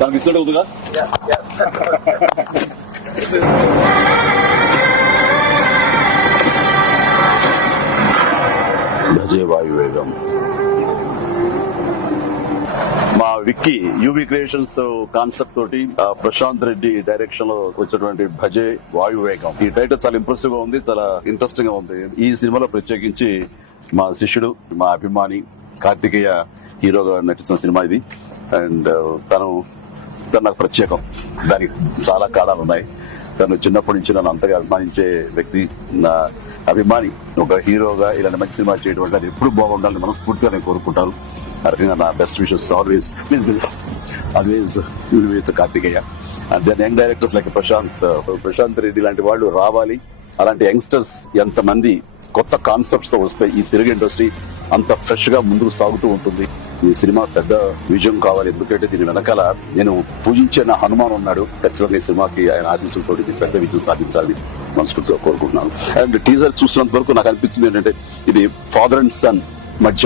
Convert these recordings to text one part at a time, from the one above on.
తనకి ఇస్తాడు అవుతుందా? భజే వాయువేగం. మా విక్కీ యూవి క్రియేషన్స్ కాన్సెప్ట్ తోటి ప్రశాంత్ రెడ్డి డైరెక్షన్ లో వచ్చినటువంటి భజే వాయువేగం. ఈ టైటిల్ చాలా ఇంప్రెసివ్ గా ఉంది, చాలా ఇంట్రెస్టింగ్ గా ఉంది. ఈ సినిమాలో ప్రత్యేకించి మా శిష్యుడు, మా అభిమాని కార్తికేయ హీరోగా నటిస్తున్న సినిమా ఇది. అండ్ తను నాకు ప్రత్యేకం. దానికి చాలా కారణాలు ఉన్నాయి. తను చిన్నప్పటి నుంచి నన్ను అంతగా అభిమానించే వ్యక్తి, నా అభిమాని. ఒక హీరోగా ఇలాంటి మంచి సినిమా చేయడం అంటే అది ఎప్పుడు బాగుండాలని మనస్ఫూర్తిగా నేను కోరుకుంటాను. ఆ రకంగా నా best wishes always with Karthikeya. And then young directors like Prashanth Reddy లాంటి వాళ్ళు రావాలి. అలాంటి యంగ్స్టర్స్ ఎంతమంది కొత్త కాన్సెప్ట్స్ తో వస్తే ఈ తెలుగు ఇండస్ట్రీ అంత ఫ్రెష్ గా ముందుకు సాగుతూ ఉంటుంది. ఈ సినిమా పెద్ద విజయం కావాలి. ఎందుకంటే దీని వెనకాల నేను పూజించే నా హనుమాన్ ఉన్నాడు. ఖచ్చితంగా ఈ సినిమాకి ఆయన ఆశీస్సులతో పెద్ద విజయం సాధించాలని మనస్ఫూర్తిగా కోరుకుంటున్నాను. అండ్ టీజర్ చూసినంత వరకు నాకు అనిపించింది ఏంటంటే ఇది ఫాదర్ అండ్ సన్ మధ్య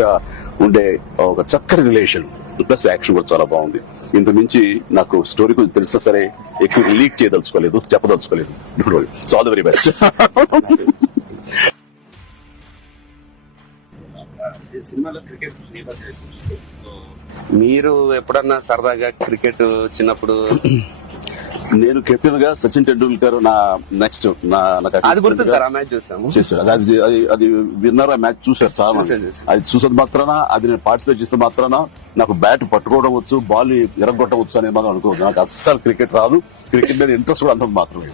ఉండే ఒక చక్కటి రిలేషన్, ప్లస్ యాక్షన్ కూడా చాలా బాగుంది. ఇంత మించి నాకు స్టోరీ కొంచెం తెలిసినా సరే ఎక్కువ లీక్ చేయదలుచుకోలేదు, చెప్పదలుచుకోలేదు. So all the very best. మీరు ఎప్పుడన్నా సరదాగా క్రికెట్ చిన్నప్పుడు? నేను కెప్టెన్ గా సచిన్ టెండూల్కర్ నా నెక్స్ట్ అది గుర్తుంది సార్, ఆ మ్యాచ్ చూసాము. చేశాడు. అది విన్నర్. ఆ మ్యాచ్ చూశారు చాలా మంది. అది చూసేది మాత్రాన, అది నేను పార్టిసిపేట్ చేస్తే మాత్రాన నాకు బ్యాట్ పట్టుకోవడం వచ్చు, బాల్ ఎరగొట్టవచ్చు అనే మనం అనుకోదు. నాకు అస్సలు క్రికెట్ రాదు. క్రికెట్ మీద ఇంట్రెస్ట్ కూడా అంత మాత్రమే.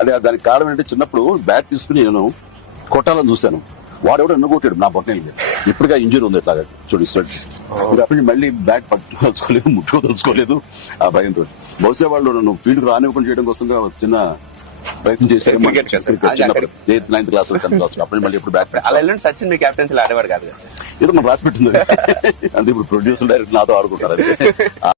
అంటే దానికి కారణం ఏంటంటే చిన్నప్పుడు బ్యాట్ తీసుకుని నేను కొట్టాలని చూశాను. వాడెవడో ఎన్నుకొట్టాడు నా బొట్టనే. ఇప్పటిగా ఇంజరీ ఉంది ఇట్లాగా చూడిస్తాడు. అప్పటి మళ్ళీ బ్యాట్ పట్టుకోదలుచుకోలేదు, ముట్టుకోదలుచుకోలేదు ఆ భయంతో. బహుశా వాళ్ళు నన్ను ఫీల్డ్ రానివ్వకుండా చేయడం కోసం చిన్న ప్రయత్నం చేశారు. 8th 9th class 10th class అప్పుడు మళ్ళీ ఇప్పుడు బ్యాట్ అలా సచిన్ మీ కెప్టెన్సీ ఆడేవాడు కాదు కదా? ఏదో మనం రాసి పెట్టింది అంటే ఇప్పుడు ప్రొడ్యూసర్ డైరెక్ట్ నాతో ఆడుకుంటారు. అది